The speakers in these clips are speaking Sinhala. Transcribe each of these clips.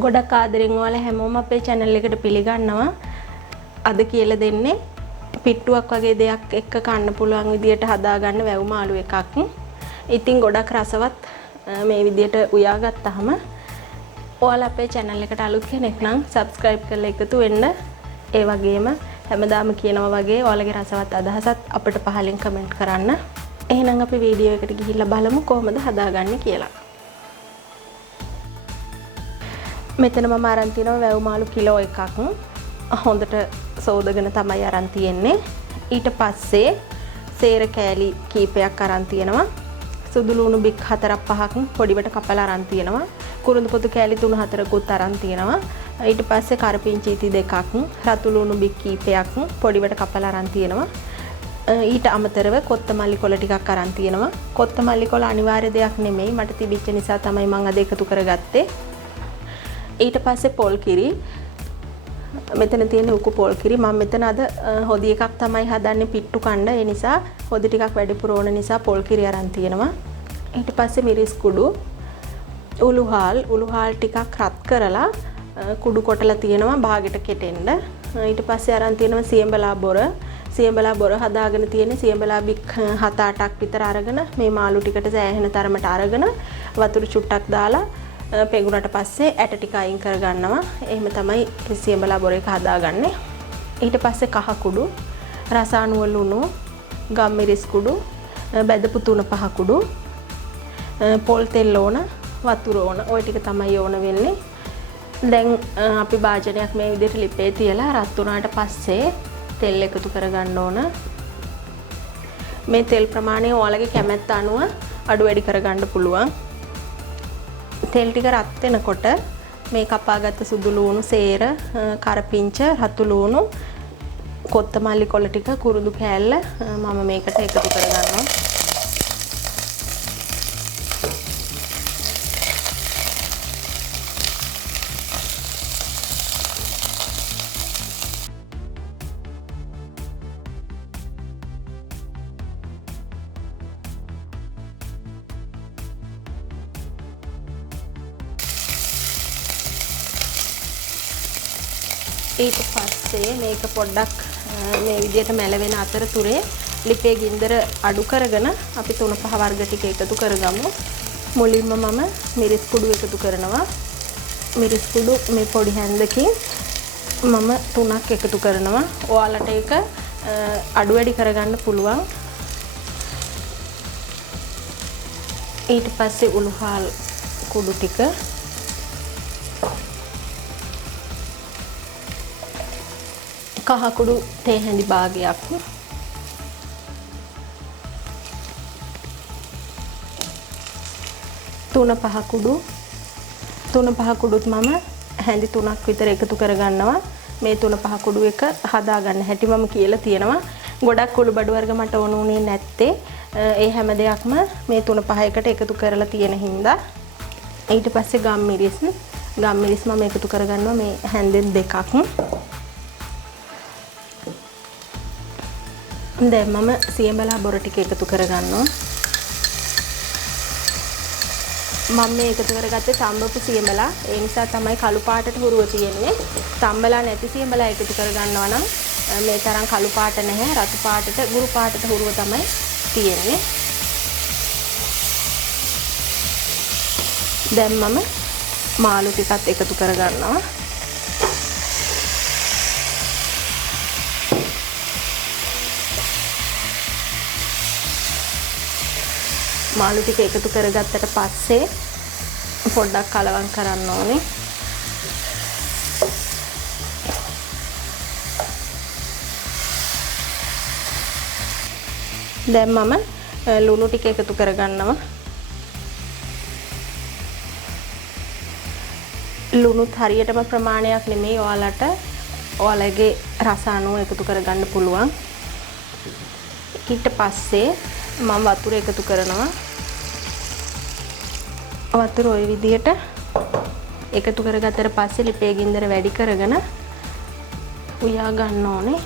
ගොඩක් ආදරෙන් ඔයාලා හැමෝම අපේ channel එකට පිළිගන්නවා. අද කියලා දෙන්නේ පිට්ටුවක් වගේ දෙයක් එක්ක කන්න පුළුවන් විදියට හදාගන්න වැව් මාළු එකක්. ඉතින් ගොඩක් රසවත් මේ විදියට උයාගත්තාම ඔයාලා අපේ channel එකට අලුත් කෙනෙක් නම් subscribe කරලා එකතු වෙන්න. ඒ වගේම හැමදාම කියනවා වගේ ඔයාලගේ රසවත් අදහසත් අපිට පහලින් කමෙන්ට් කරන්න. එහෙනම් අපි වීඩියෝ එකට ගිහිල්ලා බලමු කොහොමද හදාගන්නේ කියලා. මෙතන මම අරන් තියනවා වැව් මාළු කිලෝ එකක්. හොඳට සෝදගෙන තමයි අරන් තියෙන්නේ. ඊට පස්සේ සේර කෑලි කීපයක් අරන් තියෙනවා. සුදු ලුණු බික් 4-5ක් පොඩිවට කපලා අරන් තියෙනවා. කුරුඳු පොතු කෑලි 3-4කුත් අරන් තියෙනවා. ඊට පස්සේ කරපිංචි ඉති 2ක්, රතු ලුණු බික් කීපයක් පොඩිවට කපලා අරන් තියෙනවා. ඊට අමතරව කොත්තමල්ලි කොළ ටිකක් අරන් තියෙනවා. කොත්තමල්ලි කොළ අනිවාර්ය දෙයක් නෙමෙයි, මට තිබිච්ච නිසා තමයි මම අද එකතු කරගත්තේ. ඊට පස්සේ පොල් කිරි. මෙතන තියෙන උකු පොල් කිරි. මම මෙතන අද හොදි එකක් තමයි හදන්නේ පිට්ටු කණ්ඩ. ඒ නිසා හොදි ටිකක් වැඩිපුර ඕන නිසා පොල් කිරි අරන් තියෙනවා. ඊට පස්සේ මිරිස් කුඩු, උළුහාල් ටිකක් රත් කරලා කුඩු කොටලා තියෙනවා භාගෙට කෙටෙන්න. ඊට පස්සේ අරන් තියෙනවා සියඹලා බොර. සියඹලා බොර හදාගෙන තියෙන්නේ සියඹලා බික් 7-8ක් විතර අරගෙන මේ මාළු ටිකට සෑහෙන තරමට අරගෙන වතුර චුට්ටක් දාලා පෙඟුනට පස්සේ ඇට ටික අයින් කරගන්නවා. එහෙම තමයි සියඹලා බොර එක හදාගන්නේ. ඊට පස්සේ කහ කුඩු, රසානුව ලුණු, ගම්මිරිස් කුඩු, බැදපු 3-5 කුඩු, පොල් තෙල් ඕන, වතුර ඕන. ওই ටික තමයි ඕන වෙන්නේ. දැන් අපි භාජනයක් මේ විදිහට ලිපේ තියලා රත් වුණාට පස්සේ තෙල් එකතු කරගන්න ඕන. මේ තෙල් ප්‍රමාණය ඔයාලගේ කැමැත්ත අනුව අඩු වැඩි කරගන්න පුළුවන්. තෙල් ටික රත් වෙනකොට මේ කපාගත්ත සුදු ලුණු, සේර, කරපිංච, රතු ලුණු, කොත්තමල්ලි කොළ ටික, කුරුඳු කෑල්ල මම මේකට එකතු කරගන්නවා. ඊට පස්සේ මේක පොඩ්ඩක් මේ විදිහට මැලවෙන අතරතුරේ ලිපේ ගින්දර අඩු කරගෙන අපි 3-5 වර්ග ටික එකතු කරගමු. මුලින්ම මම මිරිස් කුඩු එකතු කරනවා. මිරිස් කුඩු මේ පොඩි හැන්දකින් මම 3ක් එකතු කරනවා. ඔයාලට ඒක අඩු වැඩි කරගන්න පුළුවන්. ඊට පස්සේ උළුහාල් කුඩු ටික, කහ කුඩු තේ හැඳි භාගයක්, තුන-පහ කුඩුත් මම හැඳි 3ක් විතර එකතු කරගන්නවා. මේ 3-5 කුඩු එක හදාගන්න හැටි මම කියලා තියෙනවා. ගොඩක් කුළු බඩු වර්ග මට ඕන උනේ නැත්තේ. ඒ හැම දෙයක්ම මේ 3-5 එකට එකතු කරලා තියෙන හින්දා. ඊට පස්සේ ගම්මිරිස් මම එකතු කරගන්නවා මේ හැන්දෙන් 2ක්. දැන් මම සියඹලා බොර ටික එකතු කරගන්නවා. මම මේ එකතු කරගත්තේ තම්බපු සියඹලා. ඒ නිසා තමයි කළු පාටට හුරුව තියෙන්නේ. තම්බලා නැති සියඹලා එකතු කරගන්නවා නම් මේ තරම් කළු පාට නැහැ. රතු පාටට, ගුරු පාටට හුරුව තමයි තියෙන්නේ. දැන් මම මාළු ටිකත් එකතු කරගන්නවා. මාළු ටික එකතු කරගත්තට පස්සේ පොඩ්ඩක් කලවම් කරන්න ඕනේ. දැන් මම ලුණු ටික එකතු කරගන්නවා. ලුණුත් හරියටම ප්‍රමාණයක් නෙමෙයි, ඔයාලගේ රස අනුව එකතු කරගන්න පුළුවන්. ඊට පස්සේ මම වතුර එකතු කරනවා. වතුර ওই විදිහට එකතු කරගත්තට පස්සේ ලිපේ ගින්දර වැඩි කරගෙන උයා ගන්න ඕනේ.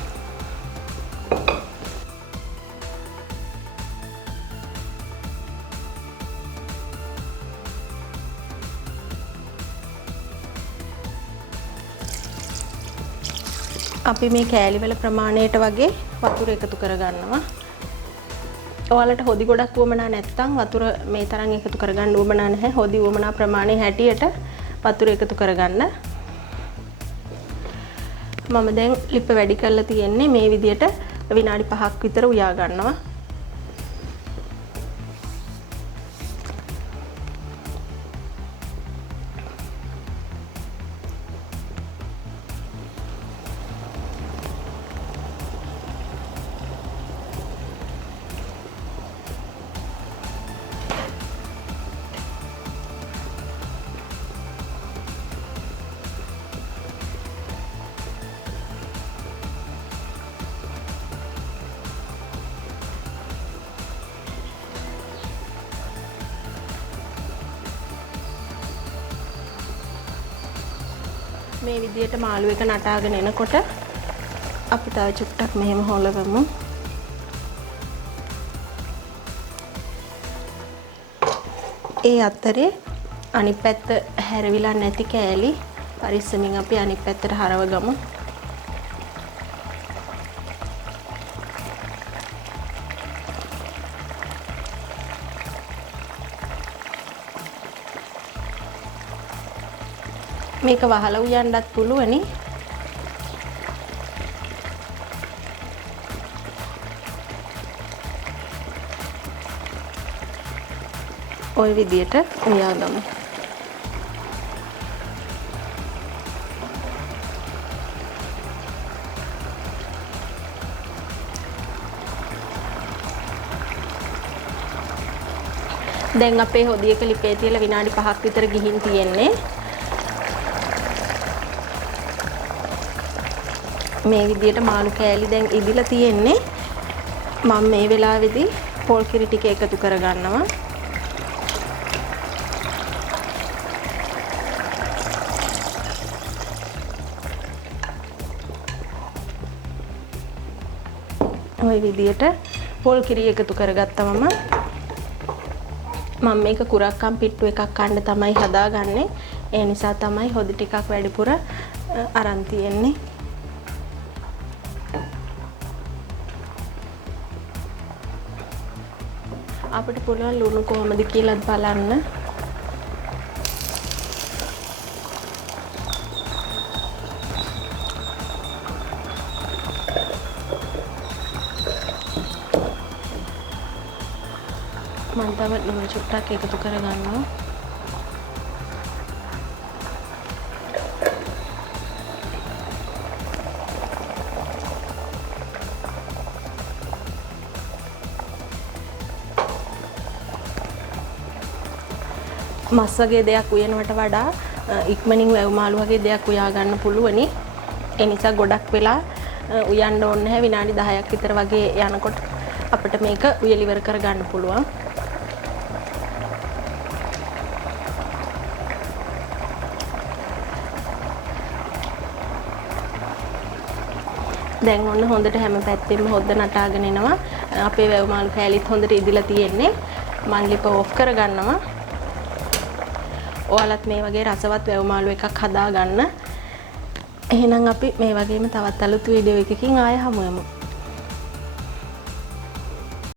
අපි මේ කෑලි වල ප්‍රමාණයට වගේ වතුර එකතු කරගන්නවා. ඔයාලට හොදි ගොඩක් වුවමනා නැත්නම් වතුර මේ තරම් එකතු කරගන්න වුවමනා නැහැ. හොදි වුවමනා ප්‍රමාණය හැටියට වතුර එකතු කරගන්න. මම දැන් ලිප වැඩි කරලා තියෙන්නේ මේ විදියට විනාඩි 5ක් විතර උයා ගන්නවා. මේ විදියට මාළු එක නටාගෙන එනකොට අපි තව චුට්ටක් මෙහෙම හොලවමු. ඒ අතරේ අනිත් පැත්ත හැරවිලා නැති කෑලි පරිස්සමින් අපි අනිත් පැත්තට හරව ගමු. මේක වහලා උයන්නත් පුළුවනි. ඔය විදියට උයාගමු. දැන් අපේ හොදියක ලිපේ තියලා විනාඩි 5ක් විතර ගිහින් තියෙන්නේ. මේ විදියට මාළු කෑලි දැන් ඉදිලා තියෙන්නේ. මම මේ වෙලාවේදී පොල් කිරි ටික එකතු කරගන්නවා. ওই විදියට පොල් කිරි එකතු කරගත්තම මම මේක කුරක්කන් පිට්ටු එකක් කන්න තමයි හදාගන්නේ. ඒ නිසා තමයි හොදි ටිකක් වැඩිපුර අරන් තියෙන්නේ. අපිට පුළුවන් ලුණු කොහමද කියලාත් බලන්න. මම තව ලුණු චුට්ටක් එකතු කරගන්නවා. මස් වගේ දෙයක් උයනවට වඩා ඉක්මනින් වැව් මාළු වගේ දෙයක් උයා ගන්න පුළුවනි. ඒ නිසා ගොඩක් වෙලා උයන්න ඕනේ නැහැ. විනාඩි 10ක් විතර වගේ යනකොට අපිට මේක උයලා ඉවර කර ගන්න පුළුවන්. දැන් ඔන්න හොඳට හැම පැත්තෙම හොද්ද නටාගෙන එනවා. අපේ වැව් මාළු කෑලිත් හොඳට ඉදිලා තියෙන්නේ. මම ලිප ඕෆ් කරගන්නවා. ඔයාලත් මේ වගේ රසවත් වැව් මාළු එකක් හදා ගන්න. එහෙනම් අපි මේ වගේම තවත් අලුත් වීඩියෝ එකකින් ආයෙ හමු වෙමු.